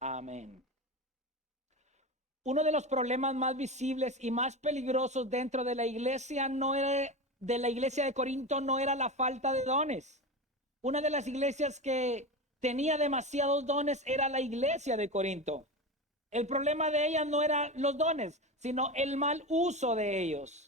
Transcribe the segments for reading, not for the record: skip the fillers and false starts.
Amén. Uno de los problemas más visibles y más peligrosos dentro de la iglesia de la iglesia de Corinto no era la falta de dones. Una de las iglesias que tenía demasiados dones era la iglesia de Corinto. El problema de ella no eran los dones, sino el mal uso de ellos.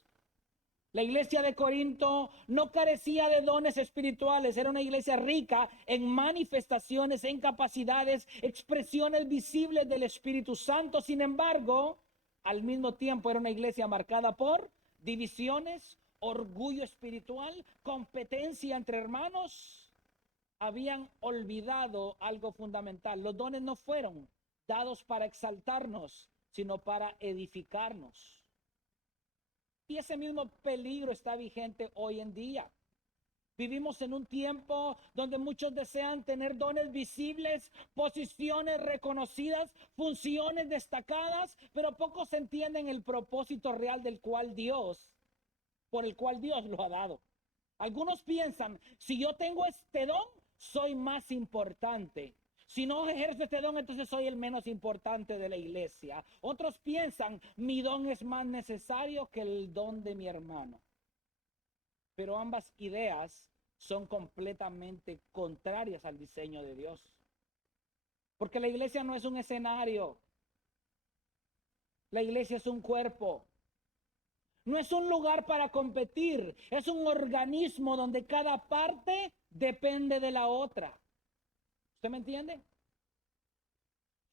La iglesia de Corinto no carecía de dones espirituales, era una iglesia rica en manifestaciones, en capacidades, expresiones visibles del Espíritu Santo. Sin embargo, al mismo tiempo era una iglesia marcada por divisiones, orgullo espiritual, competencia entre hermanos. Habían olvidado algo fundamental. Los dones no fueron dados para exaltarnos, sino para edificarnos. Y ese mismo peligro está vigente hoy en día. Vivimos en un tiempo donde muchos desean tener dones visibles, posiciones reconocidas, funciones destacadas, pero pocos entienden el propósito real por el cual Dios lo ha dado. Algunos piensan, si yo tengo este don, soy más importante. Si no ejerzo este don, entonces soy el menos importante de la iglesia. Otros piensan, mi don es más necesario que el don de mi hermano. Pero ambas ideas son completamente contrarias al diseño de Dios. Porque la iglesia no es un escenario. La iglesia es un cuerpo. No es un lugar para competir, es un organismo donde cada parte depende de la otra. ¿Usted me entiende?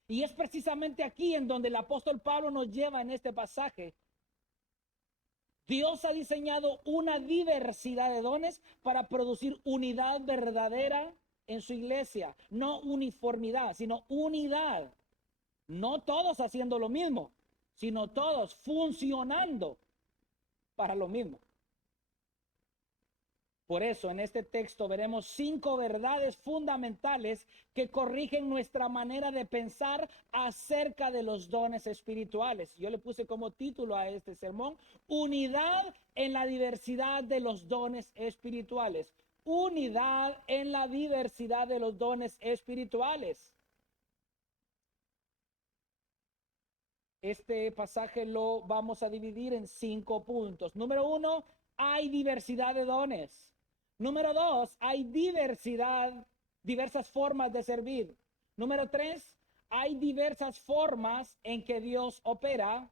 Y es precisamente aquí en donde el apóstol Pablo nos lleva en este pasaje. Dios ha diseñado una diversidad de dones para producir unidad verdadera en su iglesia. No uniformidad, sino unidad. No todos haciendo lo mismo, sino todos funcionando para lo mismo. Por eso en este texto veremos 5 verdades fundamentales que corrigen nuestra manera de pensar acerca de los dones espirituales. Yo le puse como título a este sermón, Unidad en la diversidad de los dones espirituales. Unidad en la diversidad de los dones espirituales. Este pasaje lo vamos a dividir en 5 puntos. Número 1, hay diversidad de dones. Número 2, hay diversas formas de servir. Número 3, hay diversas formas en que Dios opera.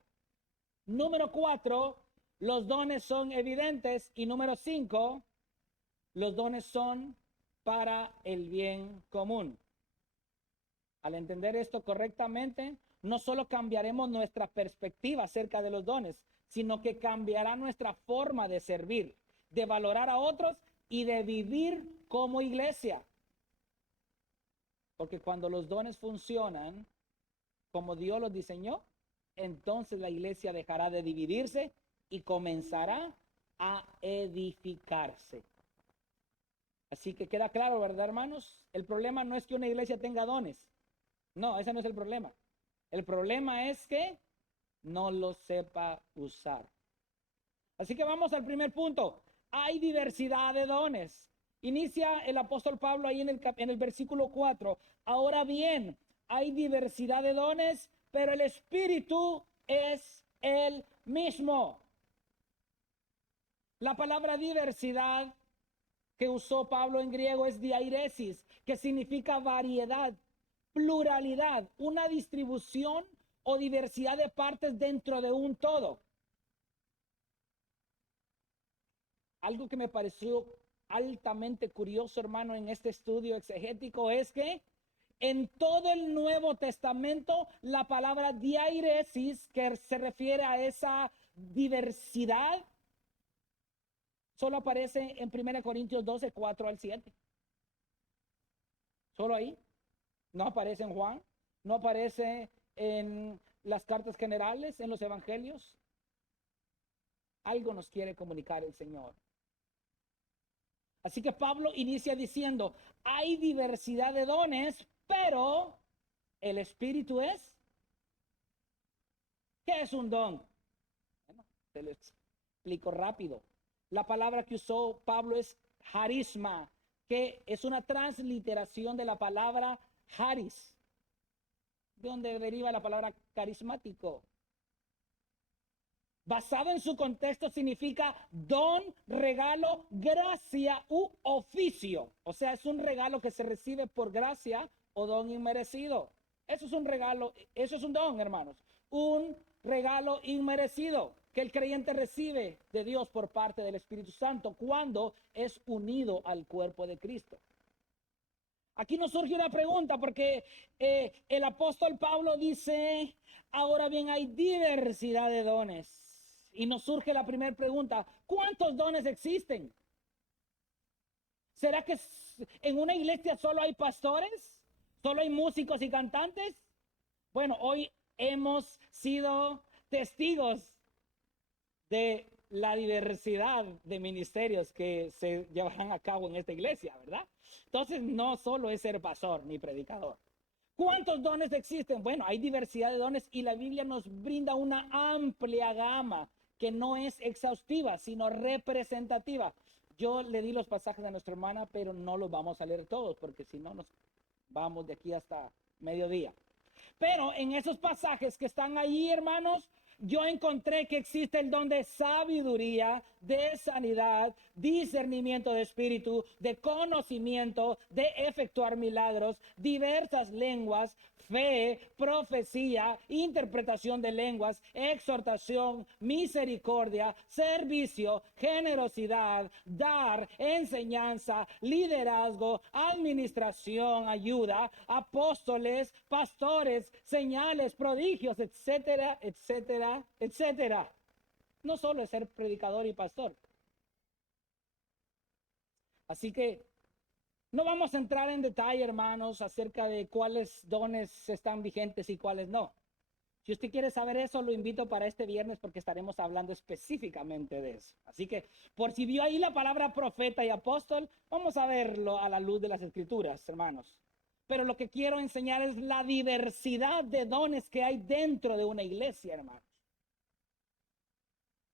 Número 4, los dones son evidentes. Y número 5, los dones son para el bien común. Al entender esto correctamente, no solo cambiaremos nuestra perspectiva acerca de los dones, sino que cambiará nuestra forma de servir, de valorar a otros y de vivir como iglesia. Porque cuando los dones funcionan como Dios los diseñó, entonces la iglesia dejará de dividirse y comenzará a edificarse. Así que queda claro, ¿verdad, hermanos? El problema no es que una iglesia tenga dones. No, ese no es el problema. El problema es que no lo sepa usar. Así que vamos al primer punto. Hay diversidad de dones. Inicia el apóstol Pablo ahí en el versículo 4. Ahora bien, hay diversidad de dones, pero el Espíritu es el mismo. La palabra diversidad que usó Pablo en griego es diairesis, que significa variedad, pluralidad, una distribución o diversidad de partes dentro de un todo. Algo que me pareció altamente curioso, hermano, en este estudio exegético es que en todo el Nuevo Testamento la palabra diairesis, que se refiere a esa diversidad, solo aparece en 1 Corintios 12, 4 al 7. Solo ahí. No aparece en Juan, no aparece en las cartas generales, en los evangelios. Algo nos quiere comunicar el Señor. Así que Pablo inicia diciendo, hay diversidad de dones, pero el Espíritu es. ¿Qué es un don? Bueno, te lo explico rápido. La palabra que usó Pablo es harisma, que es una transliteración de la palabra haris. de donde deriva la palabra carismático. Basado en su contexto significa don, regalo, gracia u oficio. O sea, es un regalo que se recibe por gracia o don inmerecido. Eso es un regalo, eso es un don, hermanos. Un regalo inmerecido que el creyente recibe de Dios por parte del Espíritu Santo cuando es unido al cuerpo de Cristo. Aquí nos surge una pregunta porque el apóstol Pablo dice, ahora bien, hay diversidad de dones. Y nos surge la primera pregunta, ¿cuántos dones existen? ¿Será que en una iglesia solo hay pastores? ¿Solo hay músicos y cantantes? Bueno, hoy hemos sido testigos de la diversidad de ministerios que se llevarán a cabo en esta iglesia, ¿verdad? Entonces, no solo es ser pastor ni predicador. ¿Cuántos dones existen? Bueno, hay diversidad de dones y la Biblia nos brinda una amplia gama que no es exhaustiva, sino representativa. Yo le di los pasajes a nuestra hermana, pero no los vamos a leer todos, porque si no nos vamos de aquí hasta mediodía. Pero en esos pasajes que están ahí, hermanos, yo encontré que existe el don de sabiduría, de sanidad, discernimiento de espíritu, de conocimiento, de efectuar milagros, diversas lenguas, fe, profecía, interpretación de lenguas, exhortación, misericordia, servicio, generosidad, dar, enseñanza, liderazgo, administración, ayuda, apóstoles, pastores, señales, prodigios, etcétera, etcétera, etcétera. No solo es ser predicador y pastor. Así que no vamos a entrar en detalle, hermanos, acerca de cuáles dones están vigentes y cuáles no. Si usted quiere saber eso, lo invito para este viernes porque estaremos hablando específicamente de eso. Así que, por si vio ahí la palabra profeta y apóstol, vamos a verlo a la luz de las Escrituras, hermanos. Pero lo que quiero enseñar es la diversidad de dones que hay dentro de una iglesia, hermanos.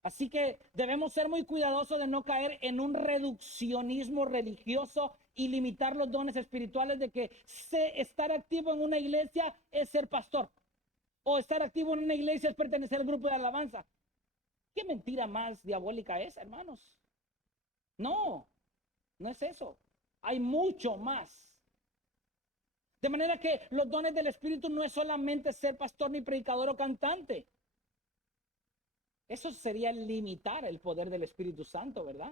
Así que debemos ser muy cuidadosos de no caer en un reduccionismo religioso y limitar los dones espirituales de que estar activo en una iglesia es ser pastor. O estar activo en una iglesia es pertenecer al grupo de alabanza. ¿Qué mentira más diabólica es, hermanos? No, no es eso. Hay mucho más. De manera que los dones del Espíritu no es solamente ser pastor ni predicador o cantante. Eso sería limitar el poder del Espíritu Santo, ¿verdad?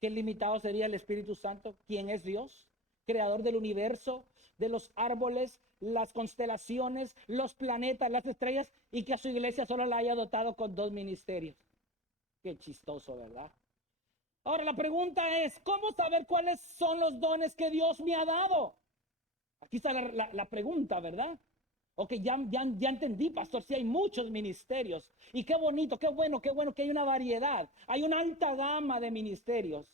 ¿Qué limitado sería el Espíritu Santo? ¿Quién es Dios? Creador del universo, de los árboles, las constelaciones, los planetas, las estrellas, y que a su iglesia solo la haya dotado con 2 ministerios. Qué chistoso, ¿verdad? Ahora la pregunta es, ¿cómo saber cuáles son los dones que Dios me ha dado? Aquí está la pregunta, ¿verdad? Ok, ya entendí, pastor, sí hay muchos ministerios. Y qué bonito, qué bueno que hay una variedad. Hay una alta gama de ministerios.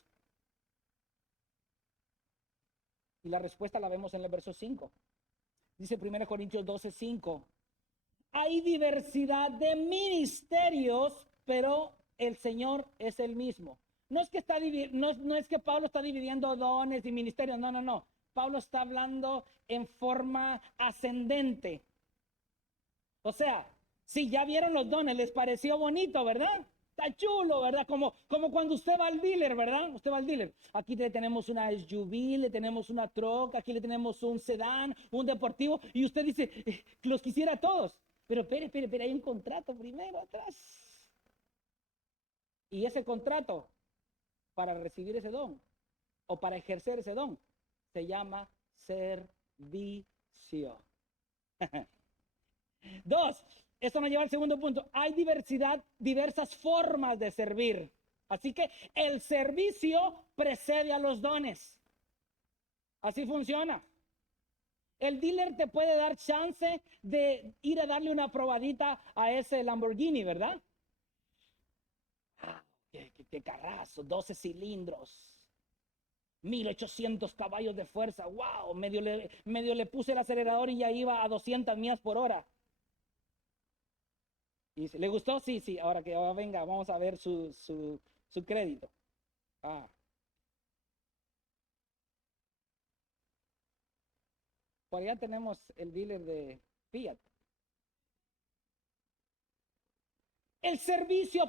Y la respuesta la vemos en el verso 5. Dice 1 Corintios 12:5. Hay diversidad de ministerios, pero el Señor es el mismo. No es que, no es que Pablo está dividiendo dones y ministerios, no. Pablo está hablando en forma ascendente. O sea, si ya vieron los dones, les pareció bonito, ¿verdad? Está chulo, ¿verdad? Como cuando usted va al dealer, ¿verdad? Usted va al dealer. Aquí le tenemos una SUV, le tenemos una truck, aquí le tenemos un sedán, un deportivo, y usted dice, los quisiera todos. Pero espere, hay un contrato primero atrás. Y ese contrato para recibir ese don o para ejercer ese don se llama servicio. 2, esto nos lleva al segundo punto. Hay diversas formas de servir. Así que el servicio precede a los dones. Así funciona. El dealer te puede dar chance de ir a darle una probadita a ese Lamborghini, ¿verdad? Qué carrazo, 12 cilindros. 1800 caballos de fuerza. Wow, medio le puse el acelerador y ya iba a 200 millas por hora. Y dice, ¿le gustó? Sí. Ahora que venga, vamos a ver su crédito. Por allá tenemos el dealer de Fíjate. El servicio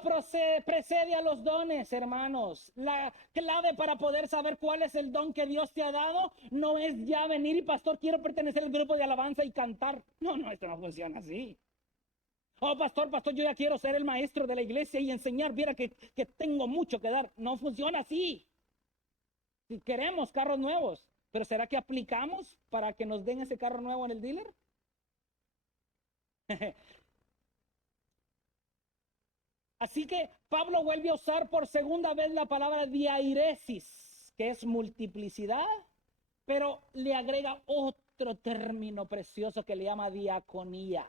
precede a los dones, hermanos. La clave para poder saber cuál es el don que Dios te ha dado no es ya venir y pastor, quiero pertenecer al grupo de alabanza y cantar. No, esto no funciona así. Oh, pastor, yo ya quiero ser el maestro de la iglesia y enseñar. Viera que tengo mucho que dar. No funciona así. Si queremos carros nuevos, pero ¿será que aplicamos para que nos den ese carro nuevo en el dealer? Así que Pablo vuelve a usar por segunda vez la palabra diairesis, que es multiplicidad, pero le agrega otro término precioso que le llama diaconía,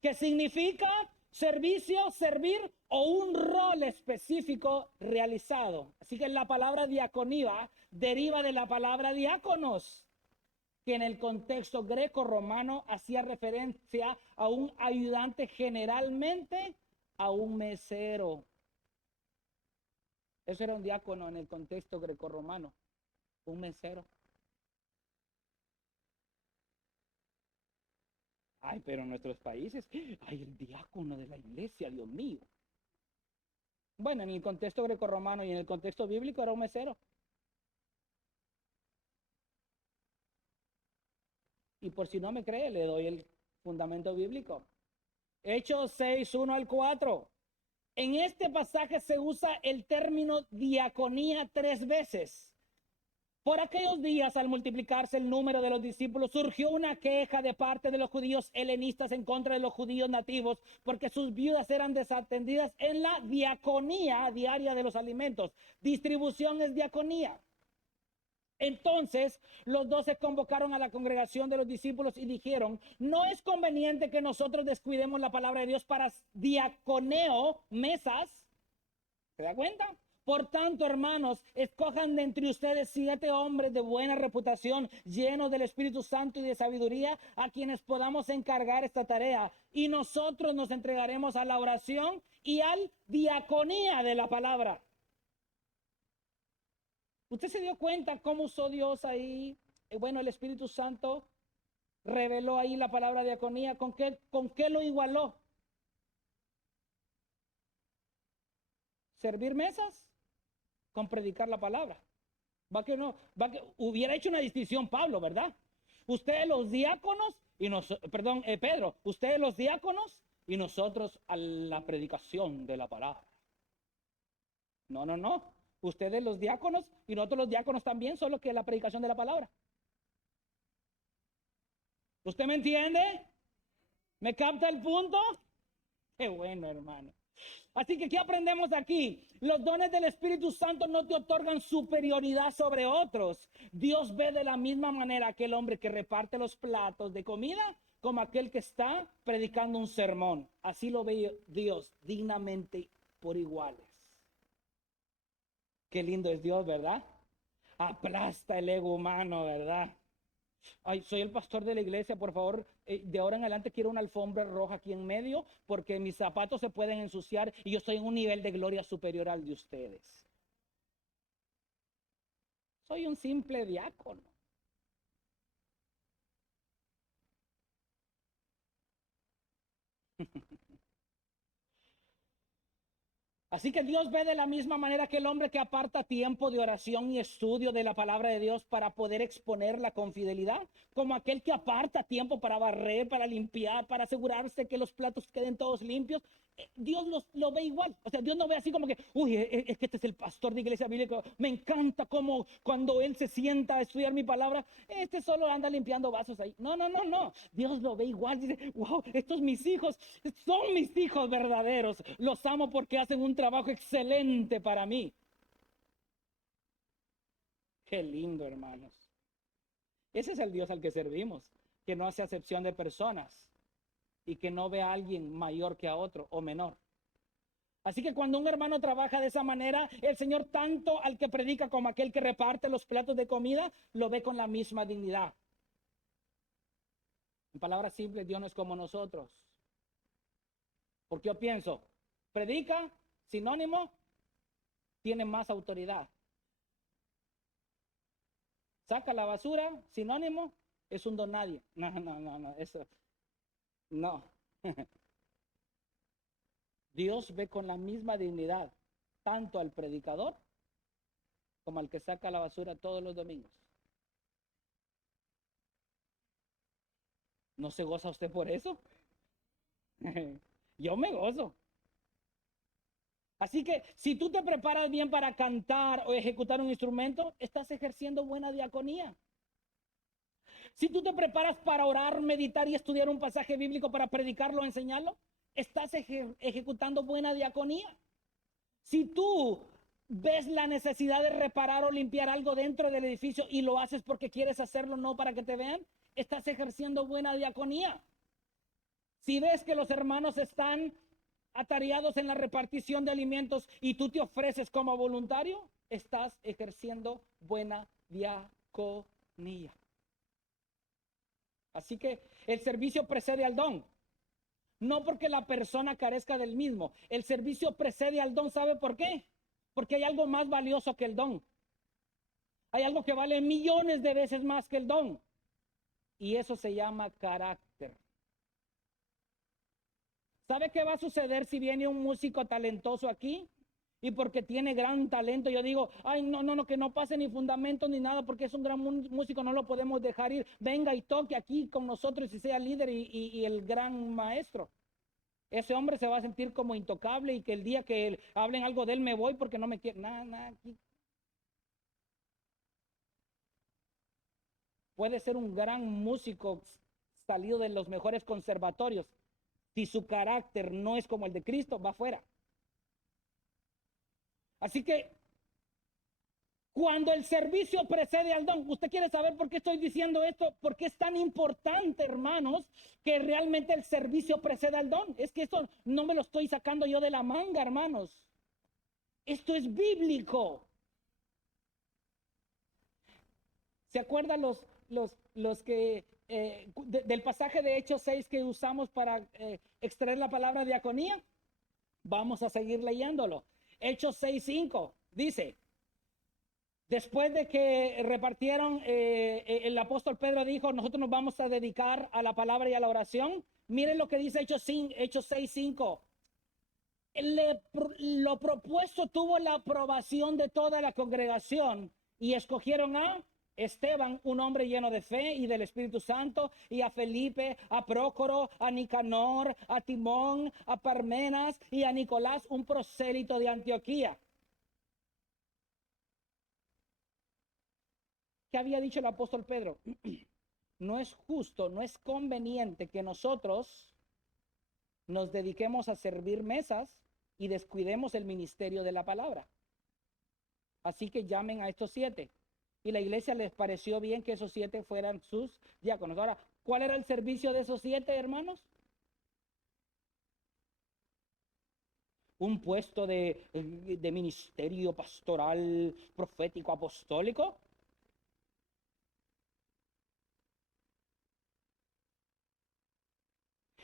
que significa servicio, servir o un rol específico realizado. Así que la palabra diaconía deriva de la palabra diáconos, que en el contexto greco-romano hacía referencia a un ayudante, generalmente a un mesero. Eso era un diácono en el contexto greco-romano, un mesero. Ay, pero en nuestros países, ay, el diácono de la iglesia, Dios mío. Bueno, en el contexto greco-romano y en el contexto bíblico era un mesero. Y por si no me cree, le doy el fundamento bíblico. Hechos 6, 1 al 4. En este pasaje se usa el término diaconía 3 veces. Por aquellos días, al multiplicarse el número de los discípulos, surgió una queja de parte de los judíos helenistas en contra de los judíos nativos, porque sus viudas eran desatendidas en la diaconía diaria de los alimentos. Distribución es diaconía. Entonces los 12 convocaron a la congregación de los discípulos y dijeron: no es conveniente que nosotros descuidemos la palabra de Dios para diaconeo, mesas. ¿Se da cuenta? Por tanto, hermanos, escojan de entre ustedes 7 hombres de buena reputación, llenos del Espíritu Santo y de sabiduría, a quienes podamos encargar esta tarea. Y nosotros nos entregaremos a la oración y al diaconía de la palabra. ¿Usted se dio cuenta cómo usó Dios ahí? Bueno, el Espíritu Santo reveló ahí la palabra diaconía. ¿Con qué lo igualó? ¿Servir mesas? Con predicar la palabra. Hubiera hecho una distinción Pablo, ¿verdad? Ustedes los diáconos y Pedro, ustedes los diáconos y nosotros a la predicación de la palabra. No. Ustedes los diáconos y nosotros los diáconos también, solo que la predicación de la palabra. ¿Usted me entiende? ¿Me capta el punto? Qué bueno, hermano. Así que, ¿qué aprendemos aquí? Los dones del Espíritu Santo no te otorgan superioridad sobre otros. Dios ve de la misma manera a aquel hombre que reparte los platos de comida como aquel que está predicando un sermón. Así lo ve Dios, dignamente por iguales. Qué lindo es Dios, ¿verdad? Aplasta el ego humano, ¿verdad? Ay, soy el pastor de la iglesia, por favor, de ahora en adelante quiero una alfombra roja aquí en medio porque mis zapatos se pueden ensuciar y yo estoy en un nivel de gloria superior al de ustedes. Soy un simple diácono. Así que Dios ve de la misma manera que el hombre que aparta tiempo de oración y estudio de la palabra de Dios para poder exponerla con fidelidad, como aquel que aparta tiempo para barrer, para limpiar, para asegurarse que los platos queden todos limpios. Dios lo ve igual. O sea, Dios no ve así como que, uy, es que este es el pastor de iglesia bíblica. Me encanta como cuando él se sienta a estudiar mi palabra, este solo anda limpiando vasos ahí. No. Dios lo ve igual. Dice, wow, estos mis hijos son mis hijos verdaderos. Los amo porque hacen un trabajo excelente para mí. Qué lindo, hermanos. Ese es el Dios al que servimos, que no hace acepción de personas y que no ve a alguien mayor que a otro o menor. Así que cuando un hermano trabaja de esa manera, el Señor, tanto al que predica como aquel que reparte los platos de comida, lo ve con la misma dignidad. En palabras simples, Dios no es como nosotros. Porque yo pienso, predica, sinónimo, tiene más autoridad. Saca la basura, sinónimo, es un don nadie. No, no, no, no, eso, no. Dios ve con la misma dignidad tanto al predicador como al que saca la basura todos los domingos. ¿No se goza usted por eso? Yo me gozo. Así que si tú te preparas bien para cantar o ejecutar un instrumento, estás ejerciendo buena diaconía. Si tú te preparas para orar, meditar y estudiar un pasaje bíblico para predicarlo o enseñarlo, estás ejecutando buena diaconía. Si tú ves la necesidad de reparar o limpiar algo dentro del edificio y lo haces porque quieres hacerlo, no para que te vean, estás ejerciendo buena diaconía. Si ves que los hermanos están atareados en la repartición de alimentos y tú te ofreces como voluntario, estás ejerciendo buena diaconía. Así que el servicio precede al don. No porque la persona carezca del mismo. El servicio precede al don. ¿Sabe por qué? Porque hay algo más valioso que el don. Hay algo que vale millones de veces más que el don. Y eso se llama carácter. ¿Sabe qué va a suceder si viene un músico talentoso aquí? Y porque tiene gran talento, yo digo, ay, no, que no pase ni fundamento ni nada, porque es un gran músico, no lo podemos dejar ir. Venga y toque aquí con nosotros y sea líder y el gran maestro. Ese hombre se va a sentir como intocable y que el día que hablen algo de él me voy porque no me quiere. Nada, aquí. Puede ser un gran músico salido de los mejores conservatorios. Si su carácter no es como el de Cristo, va afuera. Así que cuando el servicio precede al don, ¿usted quiere saber por qué estoy diciendo esto? Porque es tan importante, hermanos, que realmente el servicio preceda al don. Es que esto no me lo estoy sacando yo de la manga, hermanos. Esto es bíblico. ¿Se acuerdan los que del pasaje de Hechos 6 que usamos para extraer la palabra diaconía? Vamos a seguir leyéndolo. Hechos 6:5 dice: después de que repartieron, el apóstol Pedro dijo, nosotros nos vamos a dedicar a la palabra y a la oración. Miren lo que dice Hechos 6:5. Lo propuesto tuvo la aprobación de toda la congregación y escogieron a Esteban, un hombre lleno de fe y del Espíritu Santo, y a Felipe, a Prócoro, a Nicanor, a Timón, a Parmenas y a Nicolás, un prosélito de Antioquía. ¿Qué había dicho el apóstol Pedro? No es justo, no es conveniente que nosotros nos dediquemos a servir mesas y descuidemos el ministerio de la palabra. Así que llamen a estos 7. Y la iglesia les pareció bien que esos 7 fueran sus diáconos. Ahora, ¿cuál era el servicio de esos 7, hermanos? Un puesto de ministerio pastoral, profético, apostólico.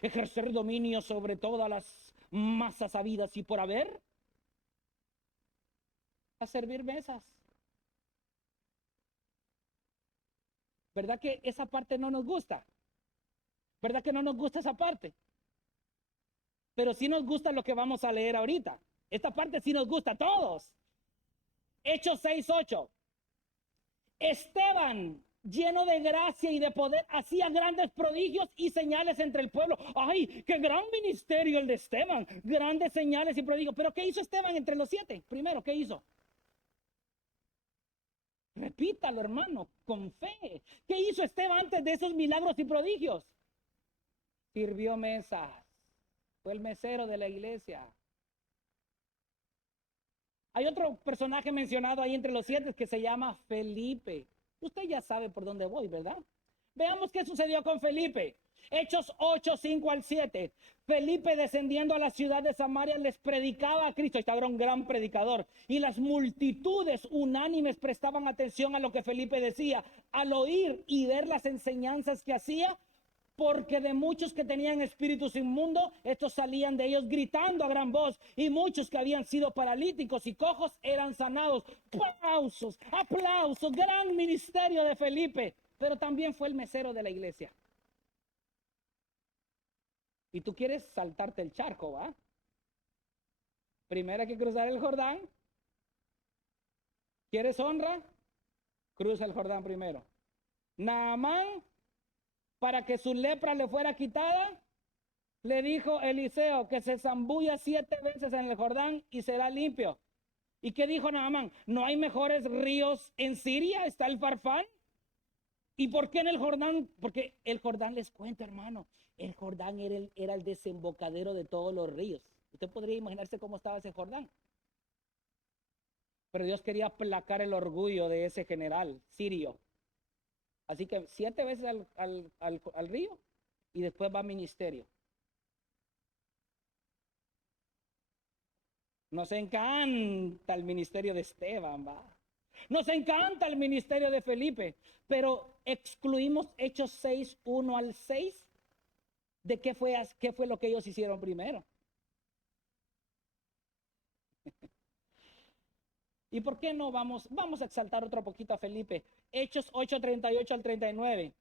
Ejercer dominio sobre todas las masas habidas y por haber. A servir mesas. ¿Verdad que esa parte no nos gusta? ¿Verdad que no nos gusta esa parte? Pero sí nos gusta lo que vamos a leer ahorita. Esta parte sí nos gusta a todos. Hechos 6:8. Esteban, lleno de gracia y de poder, hacía grandes prodigios y señales entre el pueblo. ¡Ay, qué gran ministerio el de Esteban! Grandes señales y prodigios. ¿Pero qué hizo Esteban entre los 7? Primero, ¿qué hizo? Repítalo, hermano, con fe. ¿Qué hizo Esteban antes de esos milagros y prodigios? Sirvió mesas. Fue el mesero de la iglesia. Hay otro personaje mencionado ahí entre los 7 que se llama Felipe. Usted ya sabe por dónde voy, ¿verdad? Veamos qué sucedió con Felipe. Hechos 8:5-7. Felipe, descendiendo a la ciudad de Samaria, les predicaba a Cristo. Este era un gran predicador. Y las multitudes unánimes prestaban atención a lo que Felipe decía. Al oír y ver las enseñanzas que hacía, porque de muchos que tenían espíritus inmundos, estos salían de ellos gritando a gran voz, y muchos que habían sido paralíticos y cojos eran sanados. Aplausos, aplausos, gran ministerio de Felipe. pero también fue el mesero de la iglesia. Y tú quieres saltarte el charco, ¿va? Primero hay que cruzar el Jordán. ¿Quieres honra? Cruza el Jordán primero. Naamán, para que su lepra le fuera quitada, le dijo Eliseo que se zambulla 7 veces en el Jordán y será limpio. ¿Y qué dijo Naamán? ¿No hay mejores ríos en Siria? ¿Está el Farfán? ¿Y por qué en el Jordán? Porque el Jordán, les cuento, hermano, el Jordán era el desembocadero de todos los ríos. Usted podría imaginarse cómo estaba ese Jordán. Pero Dios quería aplacar el orgullo de ese general sirio. Así que 7 veces al río y después va a ministerio. Nos encanta el ministerio de Esteban, va. Nos encanta el ministerio de Felipe, pero excluimos Hechos 6, 1 al 6 de qué fue lo que ellos hicieron primero. ¿Y por qué no vamos a exaltar otro poquito a Felipe? Hechos 8, 38 al 39.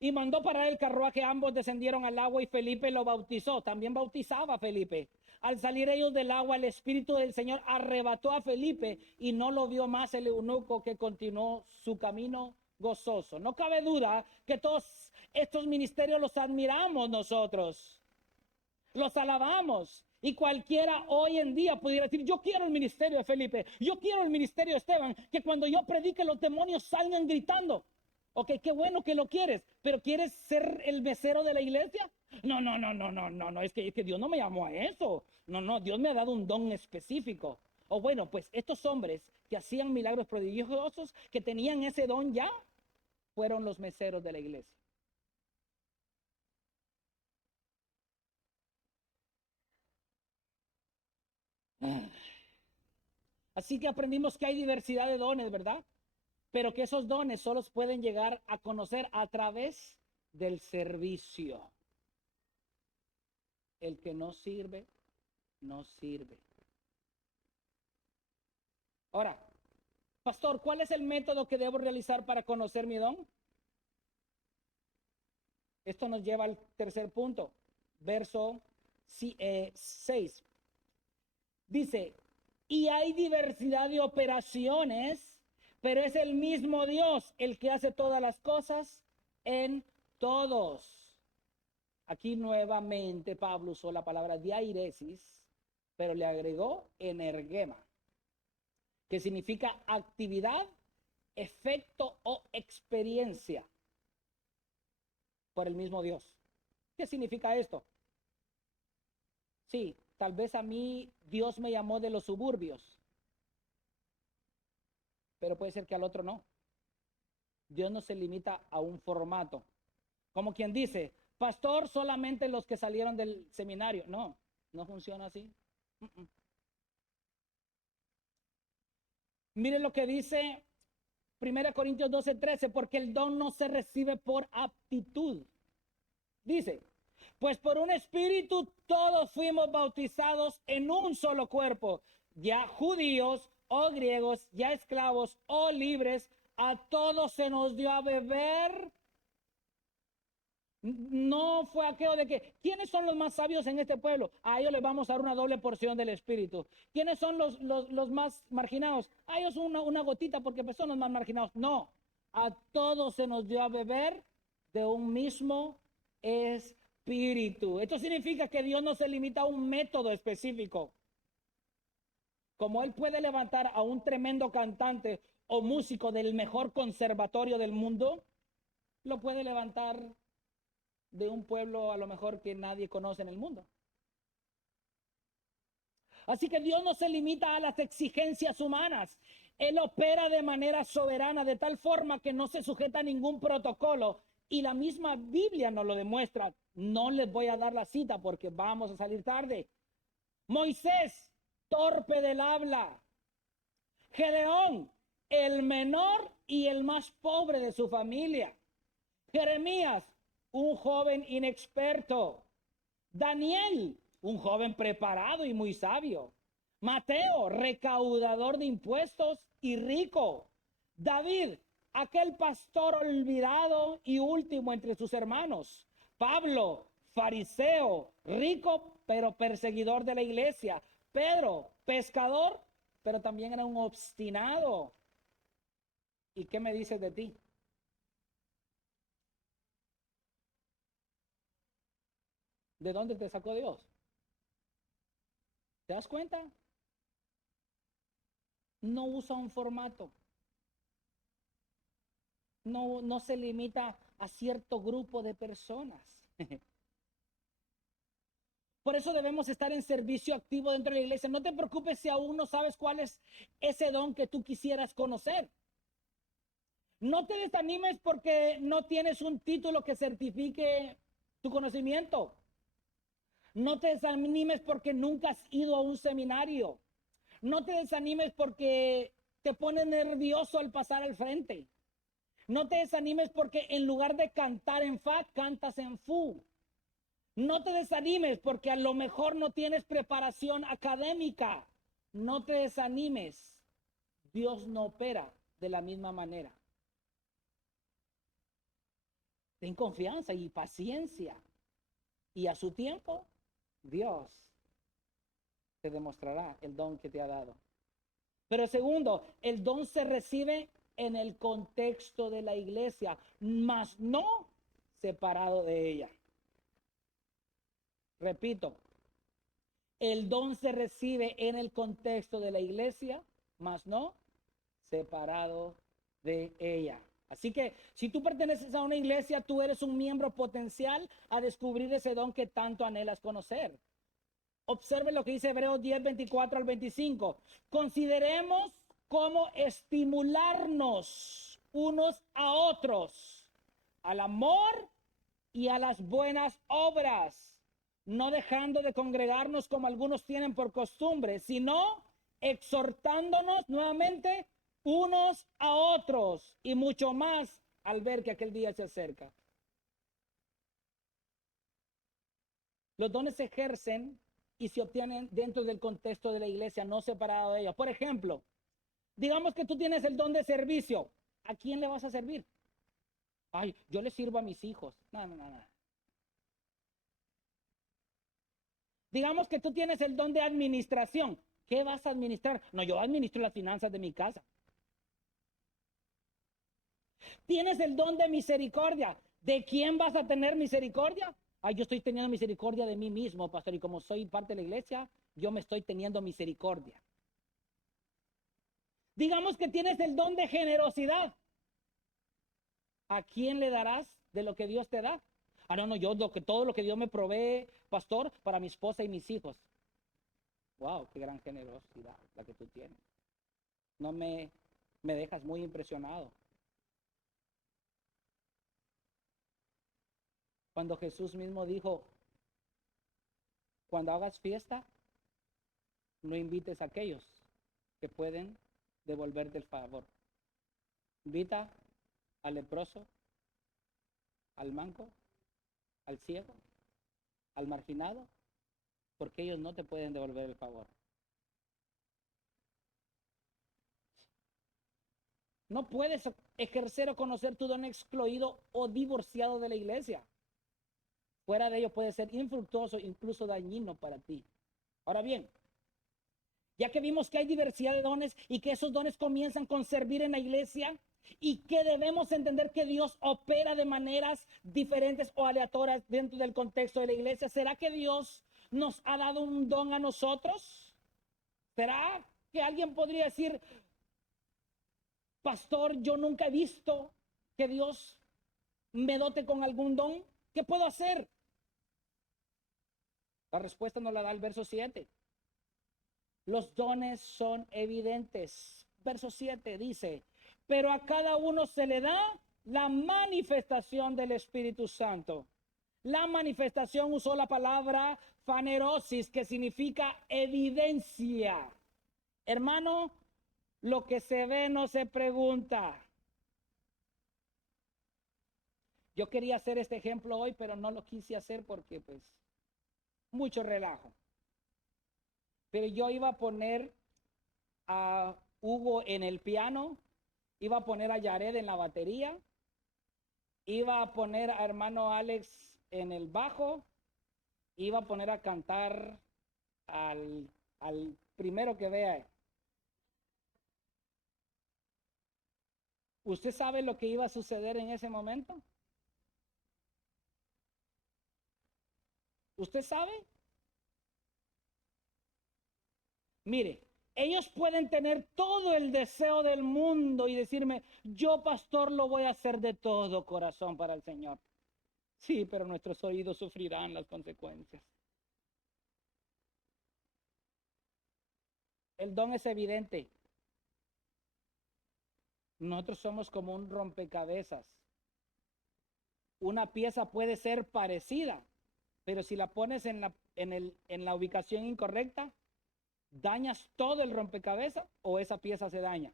Y mandó parar el carruaje, ambos descendieron al agua y Felipe lo bautizó. También bautizaba a Felipe. Al salir ellos del agua, el Espíritu del Señor arrebató a Felipe y no lo vio más el eunuco, que continuó su camino gozoso. No cabe duda que todos estos ministerios los admiramos nosotros, los alabamos. Y cualquiera hoy en día pudiera decir: yo quiero el ministerio de Felipe, yo quiero el ministerio de Esteban, que cuando yo predique los demonios salgan gritando. Ok, qué bueno que lo quieres, pero ¿quieres ser el mesero de la iglesia? No, es que Dios no me llamó a eso. No, Dios me ha dado un don específico. O bueno, pues estos hombres que hacían milagros prodigiosos, que tenían ese don ya, fueron los meseros de la iglesia. Así que aprendimos que hay diversidad de dones, ¿verdad? Pero que esos dones solo pueden llegar a conocer a través del servicio. El que no sirve, no sirve. Ahora, pastor, ¿cuál es el método que debo realizar para conocer mi don? Esto nos lleva al tercer punto, verso 6. Dice: y hay diversidad de operaciones, pero es el mismo Dios el que hace todas las cosas en todos. Aquí nuevamente Pablo usó la palabra diairesis, pero le agregó energema, que significa actividad, efecto o experiencia por el mismo Dios. ¿Qué significa esto? Sí, tal vez a mí Dios me llamó de los suburbios, pero puede ser que al otro no. Dios no se limita a un formato. Como quien dice: pastor, solamente los que salieron del seminario. No, no funciona así. Miren lo que dice 1 Corintios 12, 13, porque el don no se recibe por aptitud. Dice: pues por un espíritu todos fuimos bautizados en un solo cuerpo, ya judíos o griegos, ya esclavos o libres, a todos se nos dio a beber. No fue aquello de que, ¿quiénes son los más sabios en este pueblo? A ellos les vamos a dar una doble porción del Espíritu. ¿Quiénes son los más marginados? A ellos una gotita, porque pues son los más marginados. No, a todos se nos dio a beber de un mismo Espíritu. Esto significa que Dios no se limita a un método específico. Como Él puede levantar a un tremendo cantante o músico del mejor conservatorio del mundo, lo puede levantar de un pueblo a lo mejor que nadie conoce en el mundo. Así que Dios no se limita a las exigencias humanas. Él opera de manera soberana, de tal forma que no se sujeta a ningún protocolo. Y la misma Biblia nos lo demuestra. No les voy a dar la cita porque vamos a salir tarde. Moisés, torpe del habla. Gedeón, el menor y el más pobre de su familia. Jeremías, un joven inexperto. Daniel, un joven preparado y muy sabio. Mateo, recaudador de impuestos y rico. David, aquel pastor olvidado y último entre sus hermanos. Pablo, fariseo, rico, pero perseguidor de la iglesia. Pedro, pescador, pero también era un obstinado. ¿Y qué me dices de ti? ¿De dónde te sacó Dios? ¿Te das cuenta? No usa un formato. No se limita a cierto grupo de personas. Por eso debemos estar en servicio activo dentro de la iglesia. No te preocupes si aún no sabes cuál es ese don que tú quisieras conocer. No te desanimes porque no tienes un título que certifique tu conocimiento. No te desanimes porque nunca has ido a un seminario. No te desanimes porque te pone nervioso al pasar al frente. No te desanimes porque en lugar de cantar en fa, cantas en fu. No te desanimes porque a lo mejor no tienes preparación académica. No te desanimes. Dios no opera de la misma manera. Ten confianza y paciencia. Y a su tiempo, Dios te demostrará el don que te ha dado. Pero segundo, el don se recibe en el contexto de la iglesia, mas no separado de ella. Repito, el don se recibe en el contexto de la iglesia, mas no separado de ella. Así que si tú perteneces a una iglesia, tú eres un miembro potencial a descubrir ese don que tanto anhelas conocer. Observe lo que dice Hebreos 10, 24 al 25. Consideremos cómo estimularnos unos a otros al amor y a las buenas obras, no dejando de congregarnos como algunos tienen por costumbre, sino exhortándonos nuevamente unos a otros y mucho más al ver que aquel día se acerca. Los dones se ejercen y se obtienen dentro del contexto de la iglesia, no separado de ella. Por ejemplo, digamos que tú tienes el don de servicio. ¿A quién le vas a servir? Ay, yo le sirvo a mis hijos. No. Digamos que tú tienes el don de administración. ¿Qué vas a administrar? No, yo administro las finanzas de mi casa. Tienes el don de misericordia. ¿De quién vas a tener misericordia? Ay, yo estoy teniendo misericordia de mí mismo, pastor, y como soy parte de la iglesia, yo me estoy teniendo misericordia. Digamos que tienes el don de generosidad. ¿A quién le darás de lo que Dios te da? Ah, no, yo todo lo que Dios me provee, pastor, para mi esposa y mis hijos. Wow, qué gran generosidad la que tú tienes. No me dejas muy impresionado. Cuando Jesús mismo dijo, cuando hagas fiesta, no invites a aquellos que pueden devolverte el favor. Invita al leproso, al manco, al ciego, al marginado, porque ellos no te pueden devolver el favor. No puedes ejercer o conocer tu don excluido o divorciado de la iglesia. Fuera de ello puede ser infructuoso, incluso dañino para ti. Ahora bien, ya que vimos que hay diversidad de dones y que esos dones comienzan con servir en la iglesia y que debemos entender que Dios opera de maneras diferentes o aleatorias dentro del contexto de la iglesia, ¿será que Dios nos ha dado un don a nosotros? ¿Será que alguien podría decir, pastor, yo nunca he visto que Dios me dote con algún don? ¿Qué puedo hacer? La respuesta nos la da el verso 7. Los dones son evidentes. Verso 7 dice, pero a cada uno se le da la manifestación del Espíritu Santo. La manifestación usó la palabra fanerosis, que significa evidencia. Hermano, lo que se ve no se pregunta. Yo quería hacer este ejemplo hoy, pero no lo quise hacer porque pues mucho relajo. Pero yo iba a poner a Hugo en el piano Iba a poner a Yared en la batería, iba a poner a hermano Alex en el bajo, iba a poner a cantar al primero que vea. ¿Usted sabe lo que iba a suceder en ese momento? ¿Usted sabe? Mire, ellos pueden tener todo el deseo del mundo y decirme, yo pastor lo voy a hacer de todo corazón para el Señor. Sí, pero nuestros oídos sufrirán las consecuencias. El don es evidente. Nosotros somos como un rompecabezas. Una pieza puede ser parecida, pero si la pones en la ubicación incorrecta, dañas todo el rompecabezas o esa pieza se daña.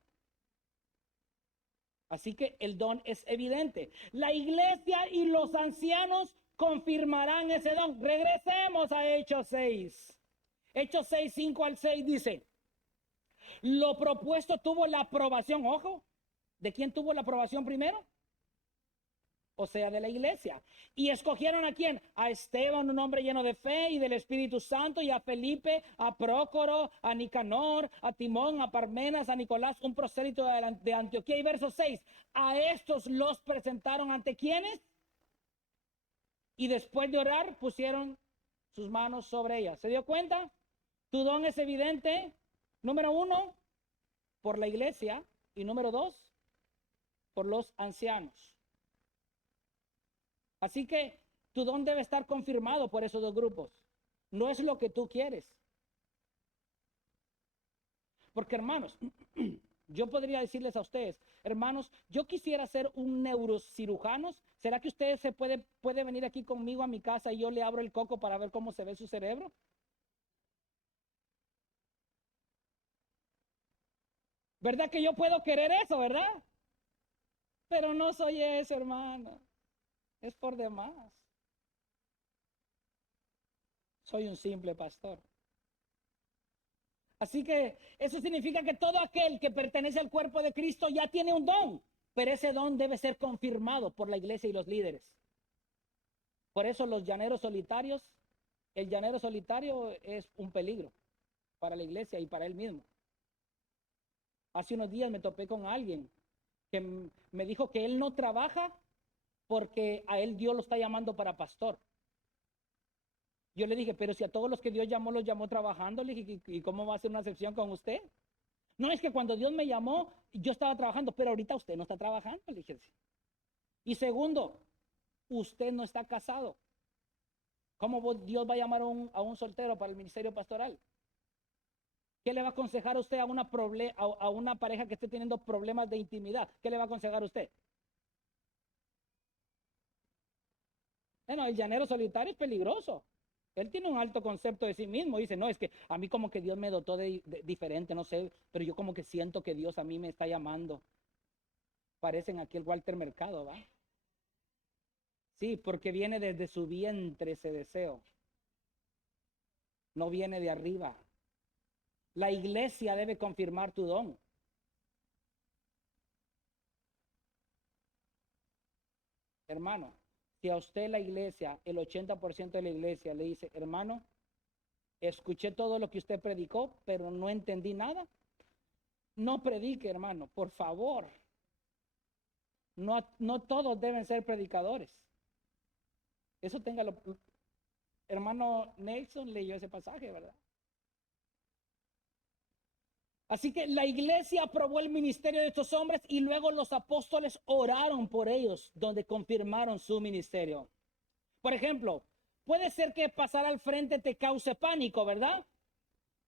Así que el don es evidente. La iglesia y los ancianos confirmarán ese don. Regresemos a Hechos 6. Hechos 6, 5 al 6 dice, lo propuesto tuvo la aprobación, ojo, ¿de quién tuvo la aprobación primero? O sea, de la iglesia. ¿Y escogieron a quién? A Esteban, un hombre lleno de fe y del Espíritu Santo, y a Felipe, a Prócoro, a Nicanor, a Timón, a Parmenas, a Nicolás, un prosélito de Antioquía. Y verso 6, a estos los presentaron ante ¿quiénes? Y después de orar pusieron sus manos sobre ellas. ¿Se dio cuenta? Tu don es evidente. Número 1, por la iglesia. Y número 2, por los ancianos. Así que tu don debe estar confirmado por esos dos grupos. No es lo que tú quieres. Porque hermanos, yo podría decirles a ustedes, hermanos, yo quisiera ser un neurocirujano. ¿Será que usted puede venir aquí conmigo a mi casa y yo le abro el coco para ver cómo se ve su cerebro? ¿Verdad que yo puedo querer eso, verdad? Pero no soy eso, hermano. Es por demás. Soy un simple pastor. Así que eso significa que todo aquel que pertenece al cuerpo de Cristo ya tiene un don, pero ese don debe ser confirmado por la iglesia y los líderes. Por eso los llaneros solitarios, el llanero solitario es un peligro para la iglesia y para él mismo. Hace unos días me topé con alguien que me dijo que él no trabaja porque a él Dios lo está llamando para pastor. Yo le dije, pero si a todos los que Dios llamó, los llamó trabajando, le dije, ¿y cómo va a ser una excepción con usted? No, es que cuando Dios me llamó, yo estaba trabajando, pero ahorita usted no está trabajando, le dije. Y segundo, usted no está casado. ¿Cómo Dios va a llamar a un soltero para el ministerio pastoral? ¿Qué le va a aconsejar usted a una pareja que esté teniendo problemas de intimidad? ¿Qué le va a aconsejar usted? Bueno, el llanero solitario es peligroso. Él tiene un alto concepto de sí mismo. Dice, no, es que a mí como que Dios me dotó de diferente, no sé, pero yo como que siento que Dios a mí me está llamando. Parecen aquí el Walter Mercado, ¿va? Sí, porque viene desde su vientre ese deseo. No viene de arriba. La iglesia debe confirmar tu don. Hermano, si a usted la iglesia, el 80% de la iglesia le dice, hermano, escuché todo lo que usted predicó, pero no entendí nada. No predique, hermano, por favor. No todos deben ser predicadores. Eso téngalo. Hermano Nelson leyó ese pasaje, ¿verdad? Así que la iglesia aprobó el ministerio de estos hombres y luego los apóstoles oraron por ellos, donde confirmaron su ministerio. Por ejemplo, puede ser que pasar al frente te cause pánico, ¿verdad?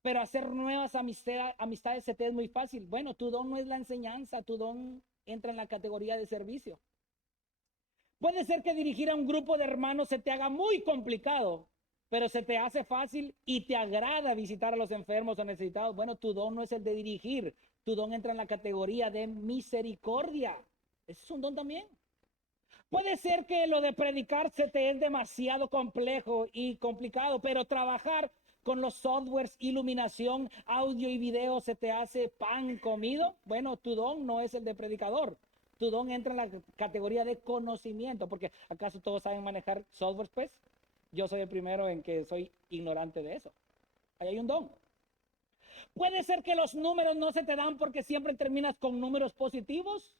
Pero hacer nuevas amistades se te es muy fácil. Bueno, tu don no es la enseñanza, tu don entra en la categoría de servicio. Puede ser que dirigir a un grupo de hermanos se te haga muy complicado, pero se te hace fácil y te agrada visitar a los enfermos o necesitados. Bueno, tu don no es el de dirigir, tu don entra en la categoría de misericordia. Ese es un don también. Puede ser que lo de predicar se te es demasiado complejo y complicado, pero trabajar con los softwares, iluminación, audio y video se te hace pan comido. Bueno, tu don no es el de predicador. Tu don entra en la categoría de conocimiento, porque ¿acaso todos saben manejar softwares, pues? Yo soy el primero en que soy ignorante de eso. Ahí hay un don. Puede ser que los números no se te dan porque siempre terminas con números positivos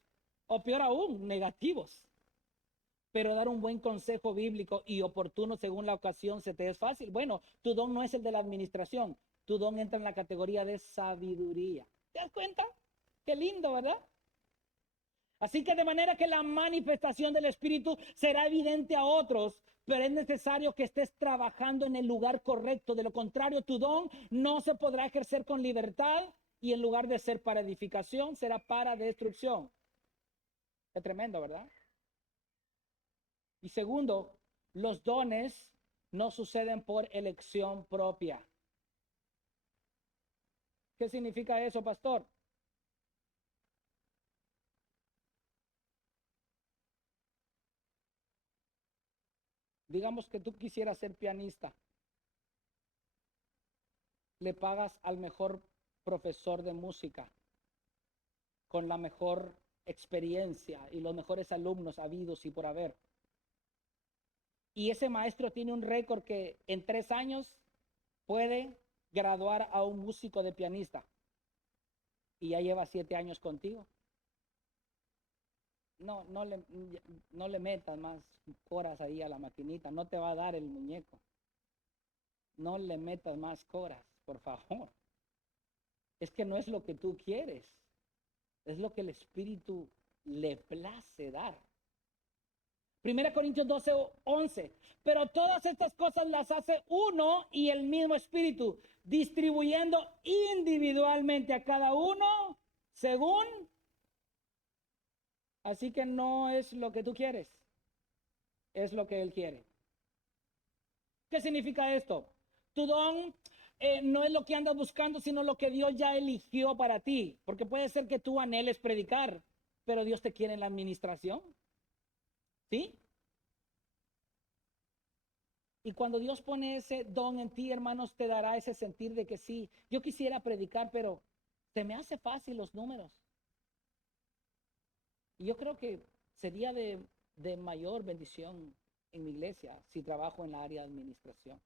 o peor aún, negativos. Pero dar un buen consejo bíblico y oportuno según la ocasión se te es fácil. Bueno, tu don no es el de la administración. Tu don entra en la categoría de sabiduría. ¿Te das cuenta? Qué lindo, ¿verdad? Así que de manera que la manifestación del Espíritu será evidente a otros, pero es necesario que estés trabajando en el lugar correcto. De lo contrario, tu don no se podrá ejercer con libertad y en lugar de ser para edificación, será para destrucción. Es tremendo, ¿verdad? Y segundo, los dones no suceden por elección propia. ¿Qué significa eso, pastor? Digamos que tú quisieras ser pianista, le pagas al mejor profesor de música, con la mejor experiencia y los mejores alumnos habidos y por haber. Y ese maestro tiene un récord que en 3 años puede graduar a un músico de pianista y ya lleva 7 años contigo. No le metas más coras ahí a la maquinita, no te va a dar el muñeco. No le metas más coras, por favor. Es que no es lo que tú quieres, es lo que el Espíritu le place dar. 1 Corintios 12:11. Pero todas estas cosas las hace uno y el mismo Espíritu, distribuyendo individualmente a cada uno según. Así que no es lo que tú quieres, es lo que Él quiere. ¿Qué significa esto? Tu don no es lo que andas buscando, sino lo que Dios ya eligió para ti. Porque puede ser que tú anheles predicar, pero Dios te quiere en la administración. ¿Sí? Y cuando Dios pone ese don en ti, hermanos, te dará ese sentir de que sí, yo quisiera predicar, pero se me hace fácil los números. Y yo creo que sería de mayor bendición en mi iglesia si trabajo en la área de administración.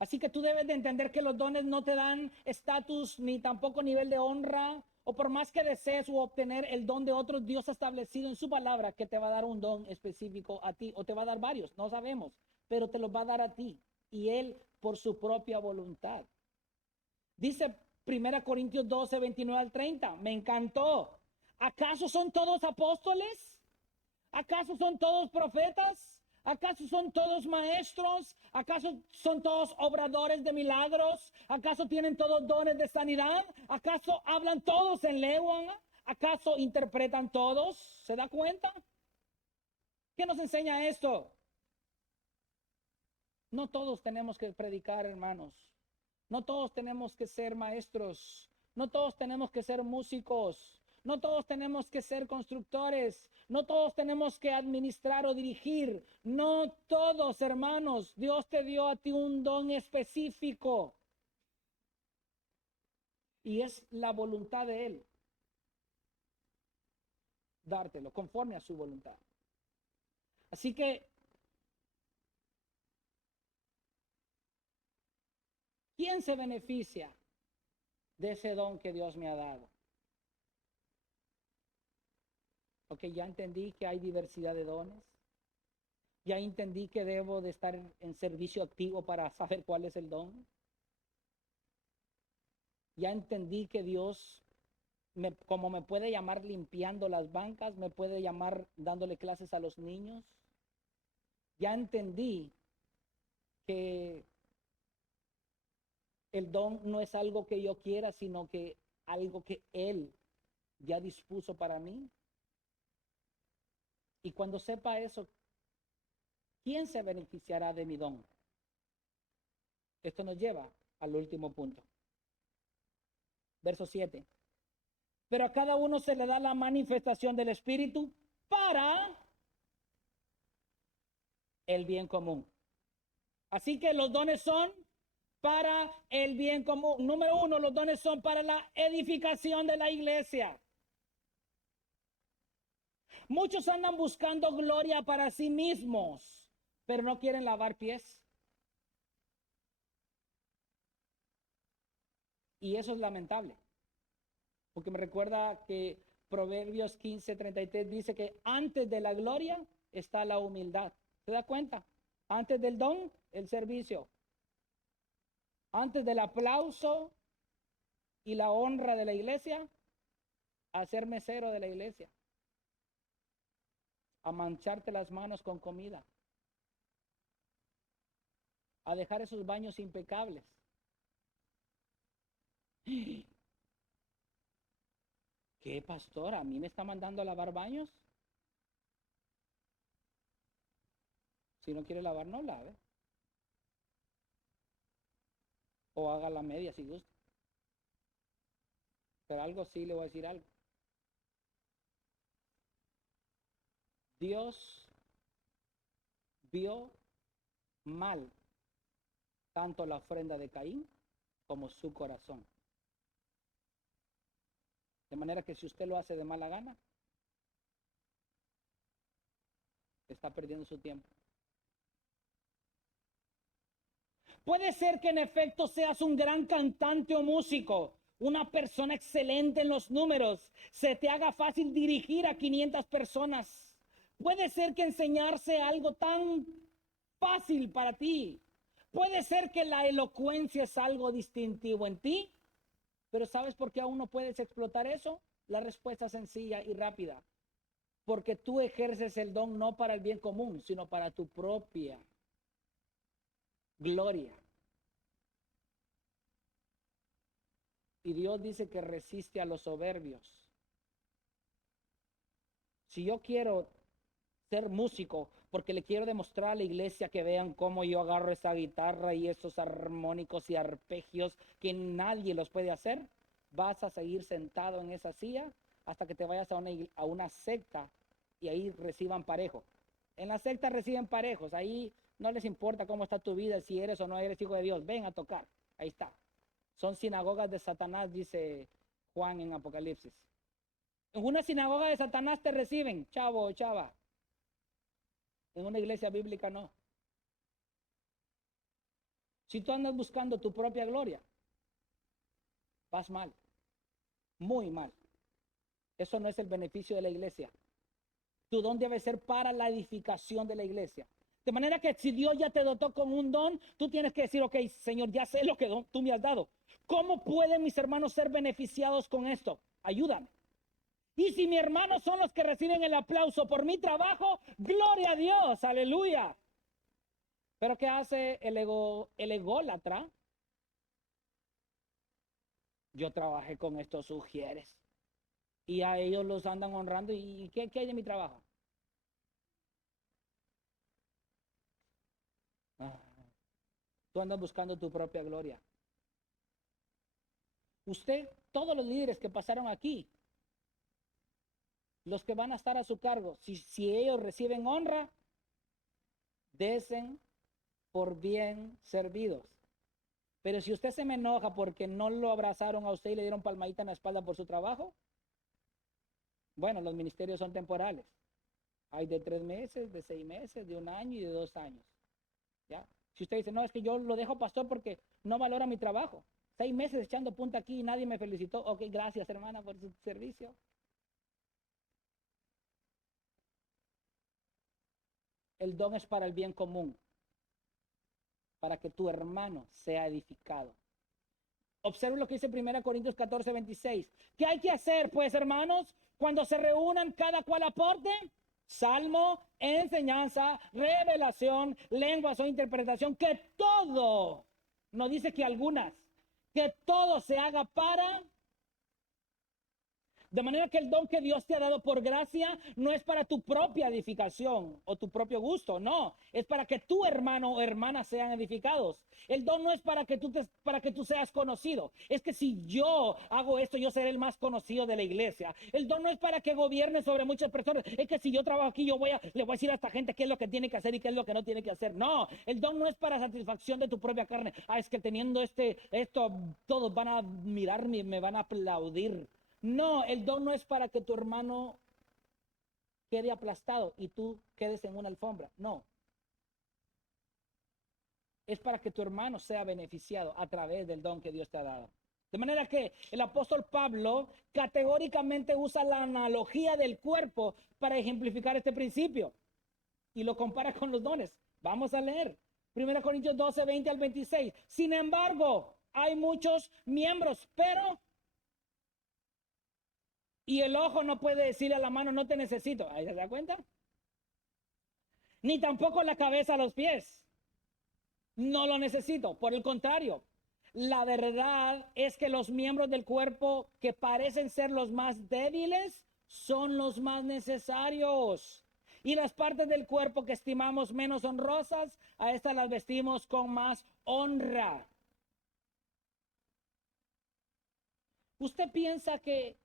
Así que tú debes de entender que los dones no te dan estatus ni tampoco nivel de honra. O por más que desees o obtener el don de otros, Dios ha establecido en su palabra que te va a dar un don específico a ti. O te va a dar varios, no sabemos. Pero te los va a dar a ti. Y Él por su propia voluntad. Dice 1 Corintios 12:29 al 30. Me encantó. ¿Acaso son todos apóstoles? ¿Acaso son todos profetas? ¿Acaso son todos maestros? ¿Acaso son todos obradores de milagros? ¿Acaso tienen todos dones de sanidad? ¿Acaso hablan todos en lengua? ¿Acaso interpretan todos? ¿Se da cuenta? ¿Qué nos enseña esto? No todos tenemos que predicar, hermanos. No todos tenemos que ser maestros. No todos tenemos que ser músicos. No todos tenemos que ser constructores. No todos tenemos que administrar o dirigir. No todos, hermanos. Dios te dio a ti un don específico. Y es la voluntad de Él dártelo, conforme a su voluntad. Así que, ¿quién se beneficia de ese don que Dios me ha dado? Ok, ya entendí que hay diversidad de dones. Ya entendí que debo de estar en servicio activo para saber cuál es el don. Ya entendí que Dios, como me puede llamar limpiando las bancas, me puede llamar dándole clases a los niños. Ya entendí que el don no es algo que yo quiera, sino que algo que Él ya dispuso para mí. Y cuando sepa eso, ¿quién se beneficiará de mi don? Esto nos lleva al último punto. Verso 7. Pero a cada uno se le da la manifestación del Espíritu para el bien común. Así que los dones son para el bien común. Número uno, los dones son para la edificación de la iglesia. Muchos andan buscando gloria para sí mismos, pero no quieren lavar pies. Y eso es lamentable, porque me recuerda que Proverbios 15:33 dice que antes de la gloria está la humildad. ¿Se da cuenta? Antes del don, el servicio. Antes del aplauso y la honra de la iglesia, a ser mesero de la iglesia. A mancharte las manos con comida. A dejar esos baños impecables. ¿Qué, pastor? ¿A mí me está mandando a lavar baños? Si no quiere lavar, no lave. O haga la media si gusta. Pero algo sí le voy a decir algo. Dios vio mal tanto la ofrenda de Caín como su corazón. De manera que si usted lo hace de mala gana, está perdiendo su tiempo. Puede ser que en efecto seas un gran cantante o músico, una persona excelente en los números, se te haga fácil dirigir a 500 personas. Puede ser que enseñarse algo tan fácil para ti. Puede ser que la elocuencia es algo distintivo en ti, pero ¿sabes por qué aún no puedes explotar eso? La respuesta es sencilla y rápida. Porque tú ejerces el don no para el bien común, sino para tu propia gloria. Y Dios dice que resiste a los soberbios. Si yo quiero ser músico porque le quiero demostrar a la iglesia que vean cómo yo agarro esa guitarra y esos armónicos y arpegios que nadie los puede hacer, vas a seguir sentado en esa silla hasta que te vayas a una secta y ahí reciban parejo. En la secta reciben parejos, ahí no les importa cómo está tu vida, si eres o no eres hijo de Dios, ven a tocar, ahí está. Son sinagogas de Satanás, dice Juan en Apocalipsis. En una sinagoga de Satanás te reciben, chavo o chava. En una iglesia bíblica no. Si tú andas buscando tu propia gloria, vas mal, muy mal. Eso no es el beneficio de la iglesia. Tu don debe ser para la edificación de la iglesia. De manera que si Dios ya te dotó con un don, tú tienes que decir, ok, Señor, ya sé lo que tú me has dado. ¿Cómo pueden mis hermanos ser beneficiados con esto? Ayúdame. Y si mis hermanos son los que reciben el aplauso por mi trabajo, gloria a Dios, aleluya. Pero ¿qué hace el ególatra? Yo trabajé con estos sugieres y a ellos los andan honrando. ¿Y qué hay de mi trabajo? Ah, tú andas buscando tu propia gloria. Usted, todos los líderes que pasaron aquí, los que van a estar a su cargo, si ellos reciben honra, desen por bien servidos. Pero si usted se me enoja porque no lo abrazaron a usted y le dieron palmadita en la espalda por su trabajo, bueno, los ministerios son temporales. Hay de 3 meses, de 6 meses, de 1 año y de 2 años. ¿Ya? Si usted dice, no, es que yo lo dejo pastor porque no valora mi trabajo. 6 meses echando punta aquí y nadie me felicitó. Ok, gracias hermana por su servicio. El don es para el bien común, para que tu hermano sea edificado. Observen lo que dice 1 Corintios 14:26. ¿Qué hay que hacer, pues, hermanos? Cuando se reúnan, cada cual aporte salmo, enseñanza, revelación, lenguas o interpretación, que todo, no dice que algunas, que todo se haga para De manera que el don que Dios te ha dado por gracia no es para tu propia edificación o tu propio gusto, no, es para que tu hermano o hermana sean edificados. El don no es para que tú seas conocido. Es que si yo hago esto, yo seré el más conocido de la iglesia. El don no es para que gobierne sobre muchas personas. Es que si yo trabajo aquí, le voy a decir a esta gente qué es lo que tiene que hacer y qué es lo que no tiene que hacer. No, el don no es para satisfacción de tu propia carne. Ah, es que teniendo esto, todos van a mirarme, me van a aplaudir. No, el don no es para que tu hermano quede aplastado y tú quedes en una alfombra. No. Es para que tu hermano sea beneficiado a través del don que Dios te ha dado. De manera que el apóstol Pablo categóricamente usa la analogía del cuerpo para ejemplificar este principio y lo compara con los dones. Vamos a leer. 1 Corintios 12, 20 al 26. Sin embargo, hay muchos miembros, pero y el ojo no puede decirle a la mano, no te necesito. ¿Ahí se da cuenta? Ni tampoco la cabeza a los pies. No lo necesito. Por el contrario, la verdad es que los miembros del cuerpo que parecen ser los más débiles son los más necesarios. Y las partes del cuerpo que estimamos menos honrosas, a estas las vestimos con más honra. ¿Usted piensa que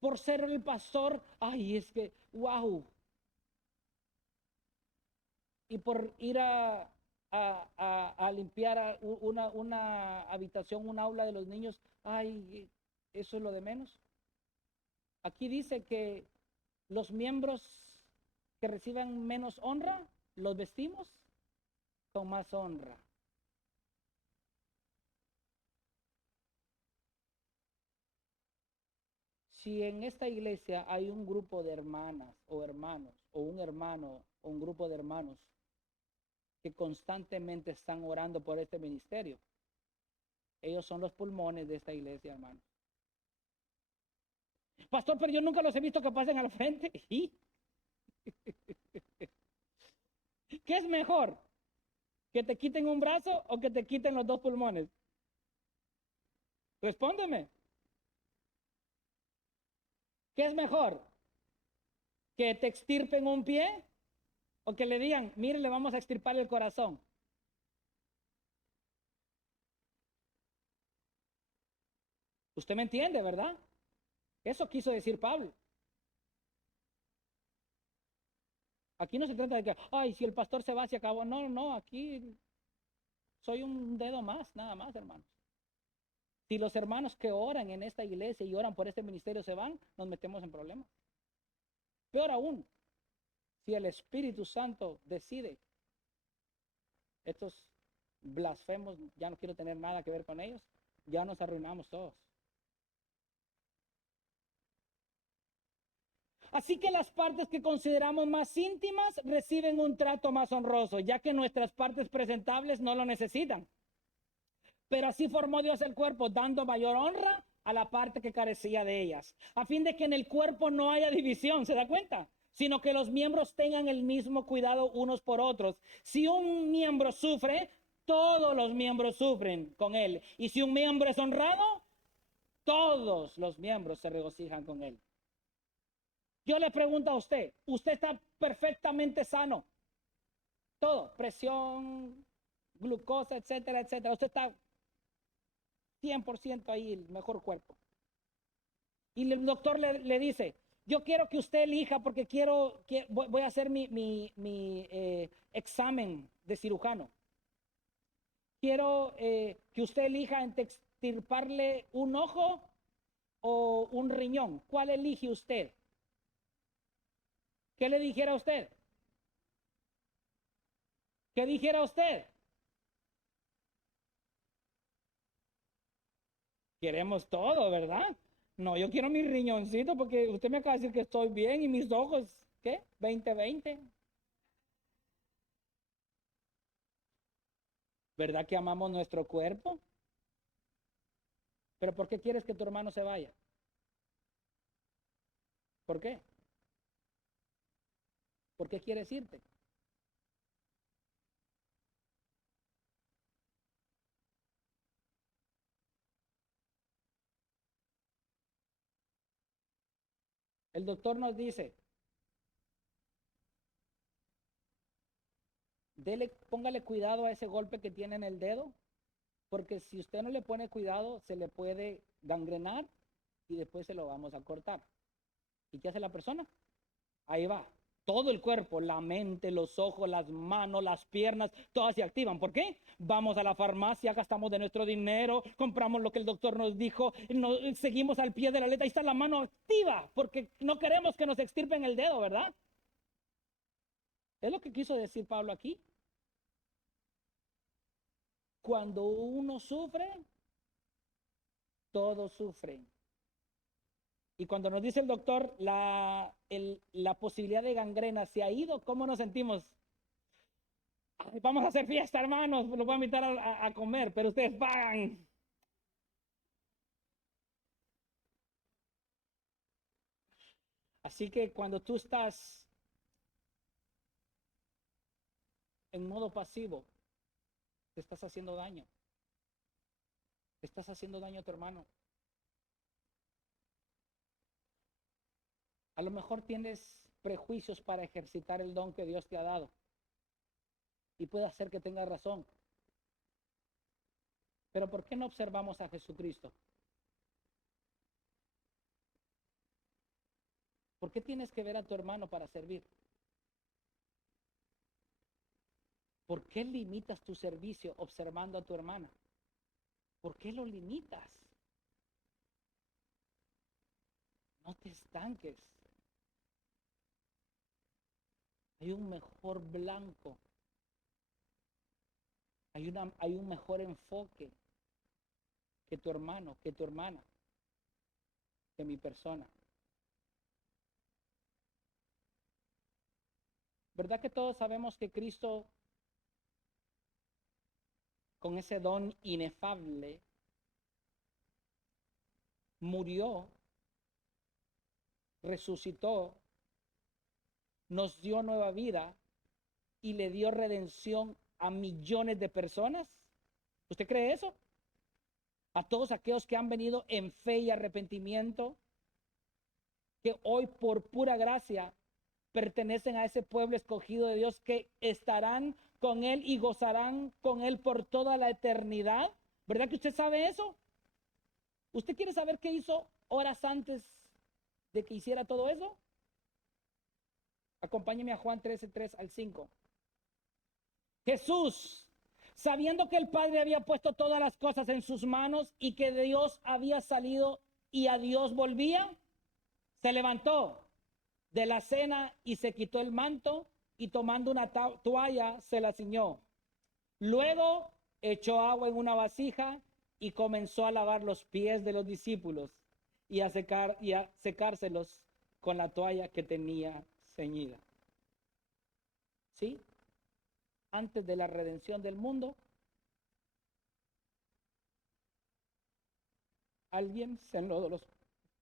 por ser el pastor, ay, es que, wow, y por ir a limpiar una habitación, un aula de los niños, ay, eso es lo de menos? Aquí dice que los miembros que reciban menos honra, los vestimos con más honra. Si en esta iglesia hay un grupo de hermanas o hermanos, o un hermano o un grupo de hermanos que constantemente están orando por este ministerio, ellos son los pulmones de esta iglesia, hermano. Pastor, pero yo nunca los he visto que pasen al frente. ¿Y? ¿Qué es mejor? ¿Que te quiten un brazo o que te quiten los dos pulmones? Respóndeme. ¿Qué es mejor? ¿Que te extirpen un pie o que le digan, mire, le vamos a extirpar el corazón? Usted me entiende, ¿verdad? Eso quiso decir Pablo. Aquí no se trata de que, ay, si el pastor se va, se acabó. No, no, aquí soy un dedo más, nada más, hermanos. Si los hermanos que oran en esta iglesia y oran por este ministerio se van, nos metemos en problemas. Peor aún, si el Espíritu Santo decide, estos blasfemos, ya no quiero tener nada que ver con ellos, ya nos arruinamos todos. Así que las partes que consideramos más íntimas reciben un trato más honroso, ya que nuestras partes presentables no lo necesitan. Pero así formó Dios el cuerpo, dando mayor honra a la parte que carecía de ellas, a fin de que en el cuerpo no haya división, ¿se da cuenta? Sino que los miembros tengan el mismo cuidado unos por otros. Si un miembro sufre, todos los miembros sufren con él. Y si un miembro es honrado, todos los miembros se regocijan con él. Yo le pregunto a usted está perfectamente sano. Todo, presión, glucosa, etcétera, etcétera. Usted está 100% ahí, el mejor cuerpo. Y el doctor le dice, yo quiero que usted elija porque voy a hacer mi examen de cirujano. Quiero que usted elija entre extirparle un ojo o un riñón. ¿Cuál elige usted? ¿Qué le dijera a usted? ¿Qué dijera usted? Queremos todo, ¿verdad? No, yo quiero mi riñoncito porque usted me acaba de decir que estoy bien y mis ojos, ¿qué? 20/20. ¿Verdad que amamos nuestro cuerpo? Pero ¿por qué quieres que tu hermano se vaya? ¿Por qué? ¿Por qué quieres irte? El doctor nos dice, póngale cuidado a ese golpe que tiene en el dedo, porque si usted no le pone cuidado, se le puede gangrenar y después se lo vamos a cortar. ¿Y qué hace la persona? Ahí va. Todo el cuerpo, la mente, los ojos, las manos, las piernas, todas se activan. ¿Por qué? Vamos a la farmacia, gastamos de nuestro dinero, compramos lo que el doctor nos dijo, seguimos al pie de la letra. Ahí está la mano activa, porque no queremos que nos extirpen el dedo, ¿verdad? Es lo que quiso decir Pablo aquí. Cuando uno sufre, todos sufren. Y cuando nos dice el doctor, la posibilidad de gangrena se ha ido, ¿cómo nos sentimos? Ay, vamos a hacer fiesta, hermanos, los voy a invitar a comer, pero ustedes pagan. Así que cuando tú estás en modo pasivo, te estás haciendo daño. Te estás haciendo daño a tu hermano. A lo mejor tienes prejuicios para ejercitar el don que Dios te ha dado. Y puede hacer que tengas razón. Pero ¿por qué no observamos a Jesucristo? ¿Por qué tienes que ver a tu hermano para servir? ¿Por qué limitas tu servicio observando a tu hermana? ¿Por qué lo limitas? No te estanques. Hay un mejor blanco. Hay un mejor enfoque que tu hermano, que tu hermana, que mi persona. ¿Verdad que todos sabemos que Cristo, con ese don inefable, murió, resucitó, nos dio nueva vida y le dio redención a millones de personas? ¿Usted cree eso? A todos aquellos que han venido en fe y arrepentimiento, que hoy por pura gracia pertenecen a ese pueblo escogido de Dios, que estarán con Él y gozarán con Él por toda la eternidad. ¿Verdad que usted sabe eso? ¿Usted quiere saber qué hizo horas antes de que hiciera todo eso? Acompáñeme a Juan 13, 3 al 5. Jesús, sabiendo que el Padre había puesto todas las cosas en sus manos y que de Dios había salido y a Dios volvía, se levantó de la cena y se quitó el manto y tomando una toalla se la ciñó. Luego echó agua en una vasija y comenzó a lavar los pies de los discípulos y a secárselos con la toalla que tenía ceñida. ¿Sí? Antes de la redención del mundo, alguien se enlodó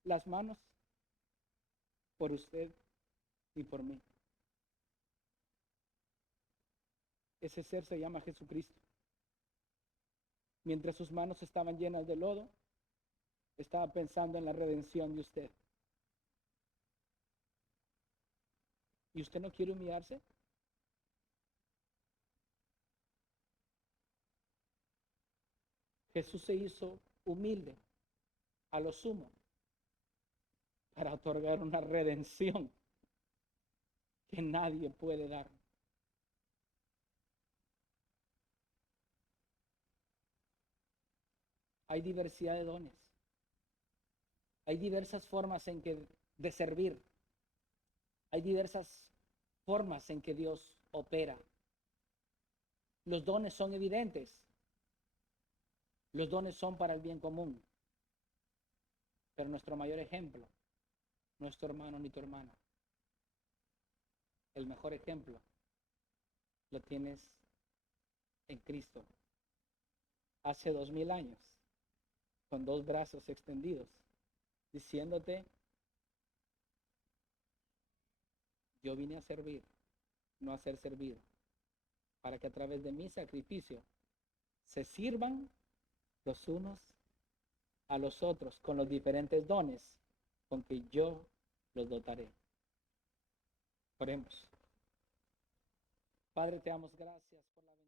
las manos por usted y por mí. Ese ser se llama Jesucristo. Mientras sus manos estaban llenas de lodo, estaba pensando en la redención de usted. ¿Y usted no quiere humillarse? Jesús se hizo humilde a lo sumo para otorgar una redención que nadie puede dar. Hay diversidad de dones. Hay diversas formas de servir. Hay diversas formas en que Dios opera. Los dones son evidentes. Los dones son para el bien común. Pero nuestro mayor ejemplo no es tu hermano ni tu hermana. El mejor ejemplo lo tienes en Cristo. Hace 2000 años, con dos brazos extendidos, diciéndote: yo vine a servir, no a ser servido, para que a través de mi sacrificio se sirvan los unos a los otros con los diferentes dones con que yo los dotaré. Oremos. Padre, te damos gracias por la bendición.